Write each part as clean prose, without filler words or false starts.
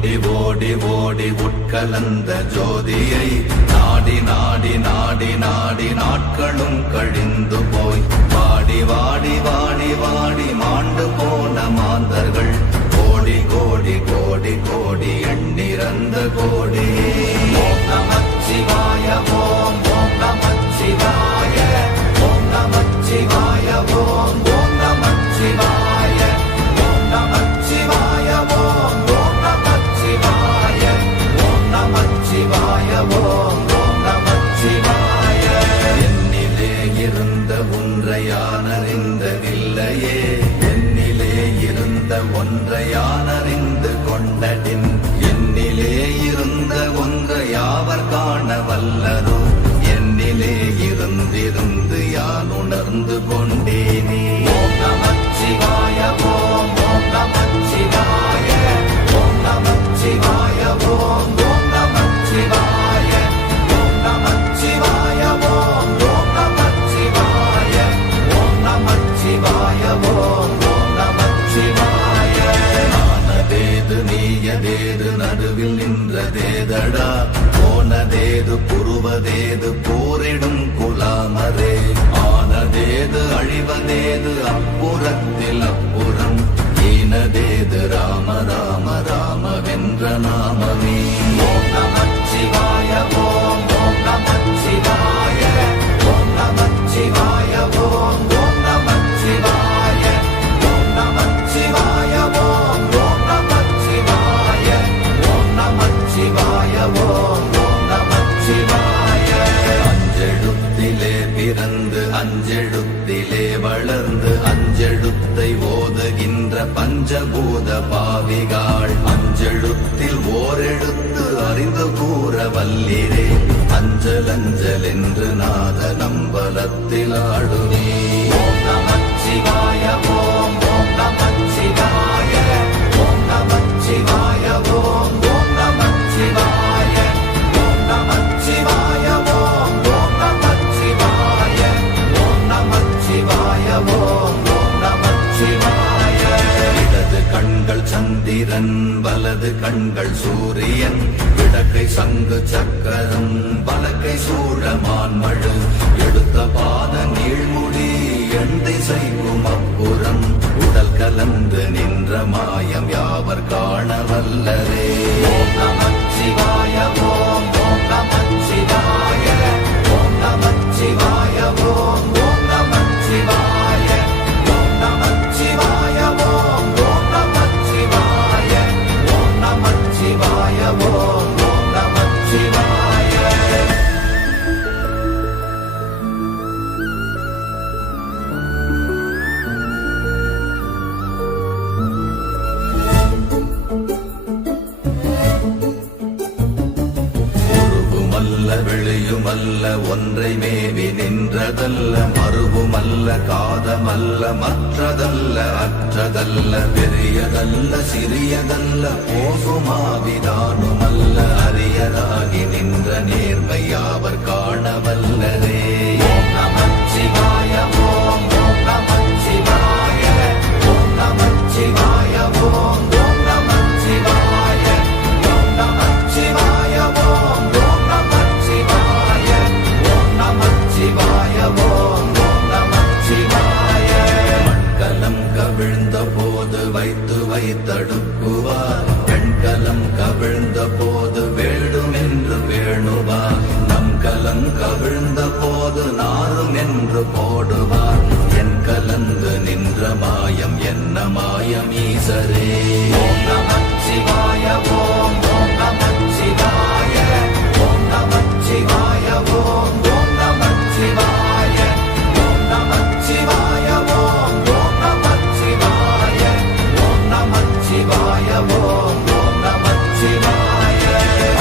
ஓடி ஓடி ஓடி உட்கலந்த ஜோதியை நாடி நாடி நாடி நாடி நாட்களும் கழிந்து போய் வாடி வாடி வாடி வாடி மாண்டு போன மாந்தர்கள் கோடி கோடி கோடி கோடி எண்ணிறந்த கோடி. ஓம் நமச்சிவாய ஓம் ஓம் நமச்சிவாய ஓம் நமச்சிவாய ஓம் ஓம் நமச்சிவாய ஓம் நமச்சிவாய ஓம் ஓம் நமச்சிவாய ஓம் நமச்சிவாய ஓம் ஓம் நமச்சிவாய. என்னிலே இருந்த ஒன்றை யானறிந்ததில்லையே, என்னிலே இருந்த ஒன்றை யானறிந்து கொண்டடின், என்னிலே இருந்த ஒன்றை யாவர் காண வல்லரோ, என்னிலே இருந்திருந்து யான் உணர்ந்து கொண்டேனே. ஓம் நமச்சிவாய ஓம் ஓம் நமச்சிவாய ஓம் நமச்சிவாய ஓம் ஓம் நமச்சிவாய ஓம் நமச்சிவாய ஓம் ஓம் நமச்சிவாய ஓம் நமச்சிவாய ஓம் ஓம் நமச்சிவாய. ஆனதேது நீயதேது நடுவில் நின்றதேதடா, போனதேது புருவதேது போரிடும் குலாமரே, ஆனதேது அழிவதேது அப்புறத்தில் அப்புறம், ஈனதேது ராம ராம ராமவென்ற நாமமே. ஓம் நமச்சிவாய ஓம் ஓம் நமச்சிவாய ஓம் நமச்சிவாய ஓம் ஓம் நமச்சிவாய ஓம் நமச்சிவாய ஓம் ஓம் நமச்சிவாய ஓம் நமச்சிவாய ஓம் ஓம் நமச்சிவாய. அஞ்செழுத்திலே பிறந்து அஞ்செழுத்திலே வளர்ந்து அஞ்செழுத்தை ஓதுகின்ற பஞ்சபூத பாவிகாள், அஞ்செழுத்தில் ஓரெழுத்து அறிந்து கூற வல்லிரே, அஞ்சல் அஞ்சல் என்று நாத நம்பலத்தில் ஆடுவே. ஓம் நமச்சிவாய ஓம் ஓம் நமச்சிவாய ஓம் நமச்சிவாய ஓம் ஓம் நமச்சிவாய ஓம் நமச்சிவாய ஓம் ஓம் நமச்சிவாய ஓம் நமச்சிவாய ஓம் ஓம் நமச்சிவாய. இடது கண்கள் சந்திரன் வலது கண்கள் சூரியன், இடக்கை சங்கு சக்கரம் வலக்கை சூழமான்மழு, எடுத்த பாத நீழ்முடி எண் திசைக்கும் அப்புறம், உடல் கலந்து நின்ற மாயம் யாவர் காண வல்லரே. ஓம் நமச்சிவாய ஓம் ஓம் நமச்சிவாய ஓம் நமச்சிவாய ஓம் ஓம் நமச்சிவாய ஓம் நமச்சிவாய ஓம் ஓம் நமச்சிவாய ஓம் நமச்சிவாய ஓம் ஓம் நமச்சிவாய. வெளியுமல்ல ஒன்றை மேவி நின்றதல்ல, மறுவுமல்ல காதமல்ல மற்றதல்ல அற்றதல்ல, பெரியதல்ல சிறியதல்ல போகுமாவிதானுமல்ல, அரியதாகி நின்ற நேர்மை யாவர் காண வல்லரே. ஓம் நமச்சிவாய ஓம் ஓம் நமச்சிவாய ஓம் நமச்சிவாய ஓம் ஓம் நமச்சிவாய ஓம் நமச்சிவாய ஓம் ஓம் நமச்சிவாய ஓம் நமச்சிவாய ஓம் ஓம் நமச்சிவாய. மண்கலம் கவிழ்ந்த போது வைத்து வைத்தடுக்குவார், பெண்கலம் கவிழ்ந்த போது வேடும் என்று வேணுவார், நம் கலம் கவிழ்ந்த போது நாரும் என்று போடுவார், என் கலந்து நின்ற மாயம் என்ன மாயம் ஈசரே. ஓம் நமச்சிவாய ஓம் ஓம் நமச்சிவாய ஓம் நமச்சிவாய ஓம் ஓம் நமச்சிவாய ஓம் நமச்சிவாய ஓம் ஓம் நமச்சிவாய ஓம் நமச்சிவாய ஓம் ஓம் நமச்சிவாய.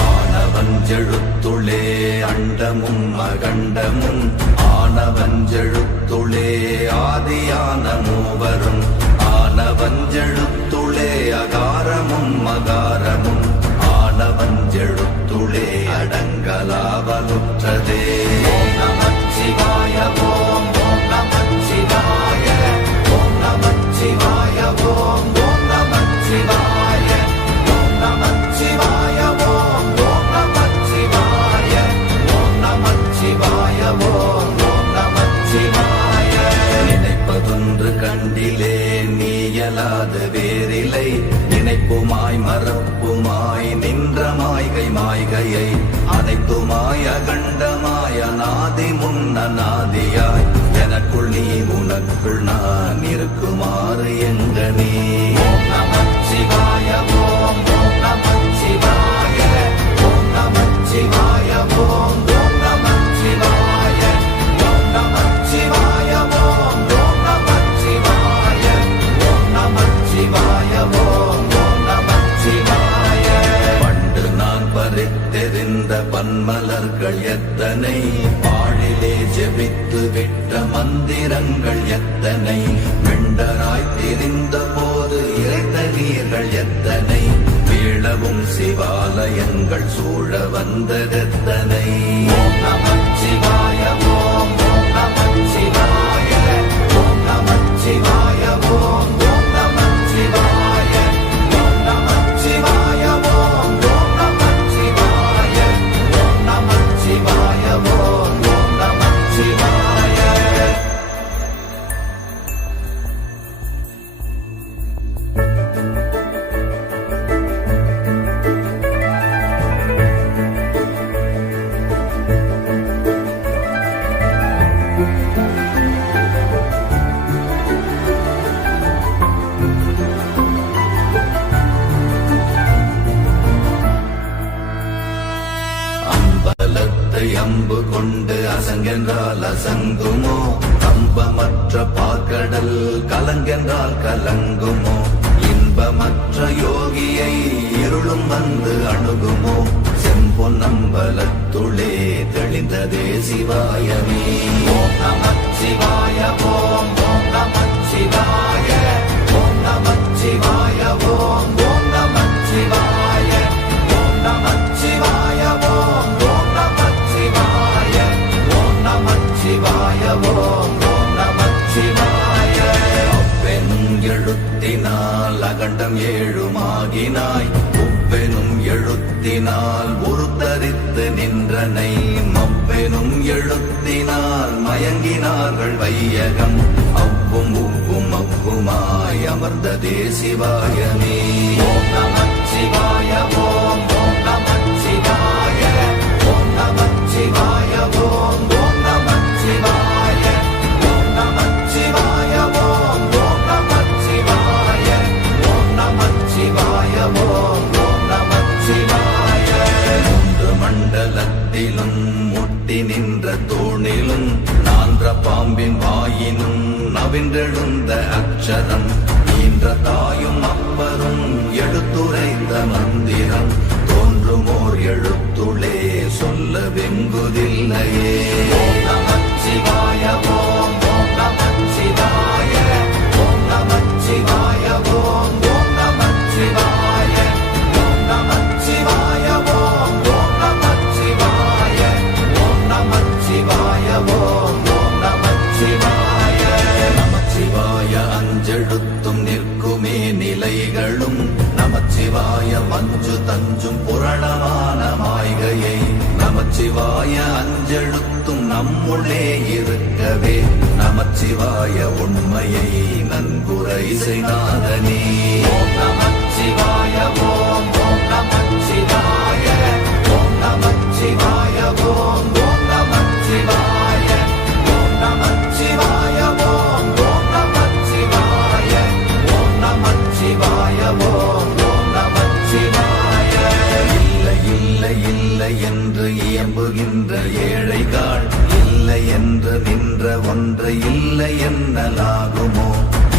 ஆனவஞ்செழுத்துளே அண்டமும் அகண்டமும், ஆனவஞ்செழுத்துளே ஆதியான மூவரும், ஆனவஞ்செழுத்துளே அகாரமும் மகாரமும், ஆனவஞ்செழுத்துளே அடங்கலாவலுற்றதே. ஓம் நமச்சிவாய ஓம் ஓம் நமச்சிவாய ஓம் நமச்சிவாய ஓம் ஓம் நமச்சிவாய ஓம் நமச்சிவாய நமச்சிவாய ஓம் ஓம் நமச்சிவாய. நினைப்பதொன்று கண்டிலே நீயலாது வேறில்லை, நினைப்புமாய் மறப்புமாய் நின்ற மாய்கை மாய்கையை அனைத்துமாய் அகண்டமாய் அநாதி முன்னநாதியாய் எனக்குள் நீ உனக்குள் நான் இருக்குமாறு எங்க நீ. ஓம் நமச்சிவாய ஓம் ஓம் நமச்சிவாய ஓம் நமச்சிவாய ஓம் ஓம் நமச்சிவாய ஓம் நமச்சிவாய ஓம் ஓம் நமச்சிவாய ஓம் நமச்சிவாய ஓம் ஓம் நமச்சிவாய. பண்டு நான் பறித்தெறிந்த பன்மலர்கள் எத்தனை, பாழிலே ஜெபித்து விட்ட மந்திரங்கள் எத்தனை, மெண்டராய் திரிந்த போது இறைத்த நீர்கள் எத்தனை, வீழவும் சிவாலயங்கள் சூழ வந்ததெத்தனை. ஓம் நமச்சிவாய ஓம் ஓம் நமச்சிவாய ஓம் நமச்சிவாய ஓம் ஓம் நமச்சிவாய ஓம் நமச்சிவாய ஓம் ஓம் நமச்சிவாய ஓம் நமச்சிவாய ஓம் ஓம் நமச்சிவாய. அம்பலத்தை அம்பு கொண்டு அசங்கென்றால் அசங்குமோ, கம்பமற்ற பாக்கடல் கலங்கென்றால் கலங்குமோ, இன்பமற்ற யோகியை இருளும் வந்து அணுகுமோ, செம்பொன்னம்பலத்துளே தெளிந்ததே சிவாயமே. ஓம் நமச்சிவாய ஓம் ஓம் நமச்சிவாய ஓம் நமச்சிவாய ஓம் ஓம் நமச்சிவாய ஓம் நமச்சிவாய ஓம் ஓம் நமச்சிவாய ஓம் நமச்சிவாய ஓம் ஓம் நமச்சிவாய. அப்பெனும் எழுத்தினால் அகண்டம் ஏழுமாகினாய், உப்பெனும் எழுத்தினால் உருத்தரித்து நின்றனை, மப்பெனும் எழுத்தினால் மயங்கினார்கள் வையகம், அவ்வும் உவ்வும் அவ்வுமாய் அமர்ந்ததே சிவாயமே. ஓம் நமச்சிவாய ஓம் ஓம் நமச்சிவாய ஓம் நமச்சிவாய ஓம் ஓம் நமச்சிவாய ஓம் நமச்சிவாய ஓம் ஓம் நமச்சிவாய ஓம் நமச்சிவாய ஓம் ஓம் நமச்சிவாய. மூன்று மண்டலத்திலும் முட்டி நின்ற தூணிலும் நான்ற பாம்பின் வாயினும் நவின்றெழுந்த அக்ஷரம், ஈன்ற தாயும் அப்பரும் எடுத்துரைத்த மந்திரம், தோன்றுமோர் எழுத்துளே சொல்ல வெங்குதில்லையே. ஓம் நமச்சிவாய ஓம் ஓம் நமச்சிவாய ஓம் நமச்சிவாய ஓம் ஓம் நமச்சிவாய ஓம் நமச்சிவாய ஓம் ஓம் நமச்சிவாய ஓம் நமச்சிவாய ஓம் ஓம் நமச்சிவாய. நமச்சிவாய அஞ்செழுத்தும் நிற்குமே நிலைகளும், நமச்சிவாய மஞ்சு தஞ்சும் புரணமான மாய்கையை, நமச்சிவாய அஞ்செழுத்தும் நம்முள்ளே இருக்கவே, நமச்சிவாய உண்மையை நன்குரை செய்நாதனே. ஓம் நமச்சிவாய ஓம் ஓம் நமச்சிவாய ஓம் நமச்சிவாய ஓம் ஓம் நமச்சிவாய ஓம் நமச்சிவாய ஓம் ஓம் நமச்சிவாய ஓம் நமச்சிவாய ஓம் ஓம் நமச்சிவாய. இல்லை இல்லை இல்லை என்று இயம்புகின்ற ஏழைகள், இல்லை என்று நின்ற ஒன்றை இல்லை என்னலாகுமோ,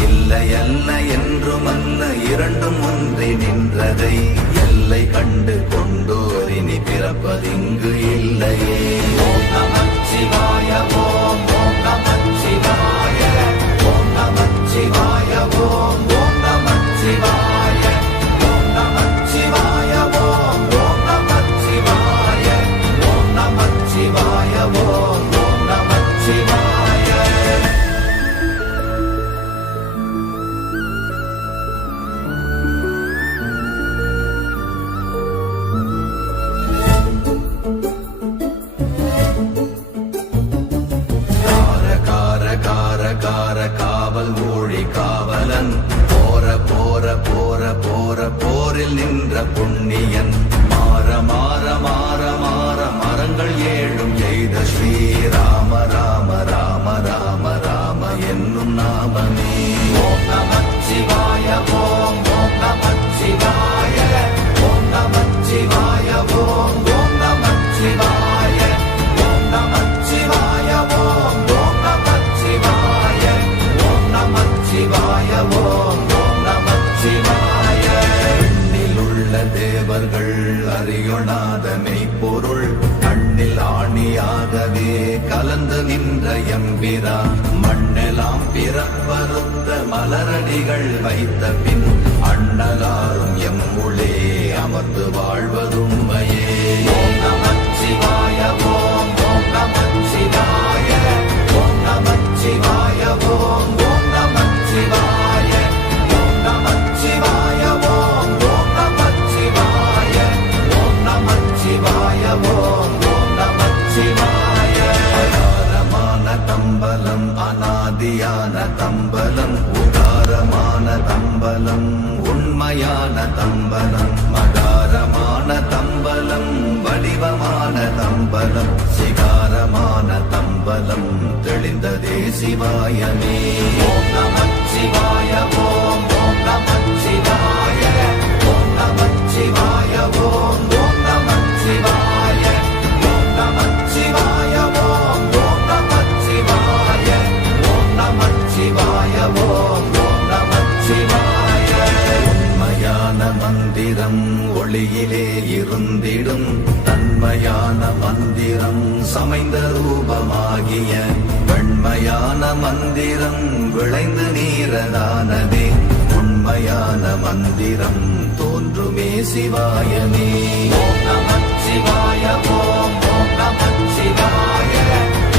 இல்லை அல்ல என்றுமல்ல இரண்டும் ஒன்றி நின்றதை எல்லை கண்டு கொண்டோரினி பிறப்பதிங்கு இல்லையே. ஓம் நமச்சிவாய ஓம் ஓம் நமச்சிவாய ஓம் நமச்சிவாய ஓம் ஓம் நமச்சிவாய ஓம் நமச்சிவாய ஓம் ஓம் நமச்சிவாய ஓம் நமச்சிவாய ஓம் ஓம் நமச்சிவாய. ஒன்றில் நின்ற புண்ணியன் மாற மாற மாற மாற மரங்கள் ஏழும் எய்த ஸ்ரீராம ராம ராம ராம ராம என்னும் நாமமே. ஓம் நமச்சிவாய ஓம் ஓம் நமச்சிவாய ஓம் நமச்சிவாய ஓம் ஓம் நமச்சிவாய ஓம் நமச்சிவாய ஓம் ஓம் நமச்சிவாய ஓம் நமச்சிவாய ஓம் ஓம் நமச்சிவாய. எண்ணிலுள்ள தேவர்கள் அறியொணாத மெய்ப்பொருள் கண்ணில் ஆணியாகவே கலந்து நின்ற எம்பிரா மண்ணெல்லாம் பிறப்பறுத்த மலரடிகள் வைத்த பின் அண்ணலாரும் எம்முளே அமர்ந்து வாழ்வதுண்மையே. ஓம் நமச்சிவாய ஓம் ஓம் நமச்சிவாய ஓம் நமச்சிவாய ஓம் ஓம் நமச்சிவாய ஓம் நமச்சிவாய ஓம் ஓம் நமச்சிவாய ஓம் நமச்சிவாய ஓம் ஓம் நமச்சிவாய. அகாரமான தம்பலம் அநாதியான தம்பலம் உகாரமான தம்பலம் உண்மையான தம்பலம் மகாரமான தம்பலம் வடிவமான தம்பலம் சிகாரமான தம்பலம் தெளிந்ததே சிவாயமே. ஓம் நமச்சிவாய ஓம் ஓம் நமச்சிவாய ஓம் நமச்சிவாய ஓம் ஓம் நமச்சிவாய ஓம் நமச்சிவாய ஓம் ஓம் நமச்சிவாய ஓம் நமச்சிவாய ஓம் ஓம் நமச்சிவாய. உண்மையான மந்திரம் ஒளியிலே இருந்திடும் தன்மையான மந்திரம் சமைந்த ரூபமாகிய வெண்மையான மந்திரம் விளைந்து நீரதானதே உண்மையான மந்திரம் தோன்றுமே சிவாயமே. ஓம் நமச்சிவாய ஓம் ஓம் நமச்சிவாய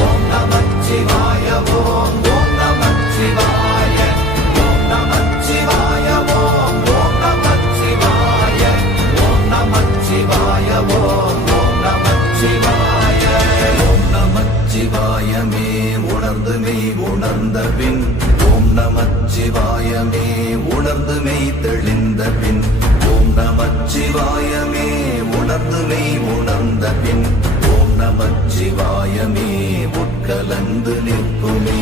ஓம் நமச்சிவாய ஓம் ஓம் நமச்சிவாய ஓம் நமச்சிவாய ஓம் ஓம் நமச்சிவாய ஓம் நமச்சிவாய ஓம் ஓம் நமச்சிவாய. ஓம் நமச்சிவாயமே உணர்ந்து மெய் உணர்ந்த பின் ஓம் நமச்சிவாயமே உணர்ந்து மெய் தெளிந்த பின் ஓம் நமச்சிவாயமே உணர்ந்து மெய் உணர்ந்த பின் ஓம் நமச்சிவாயமே உட்கலந்து நிற்குமே.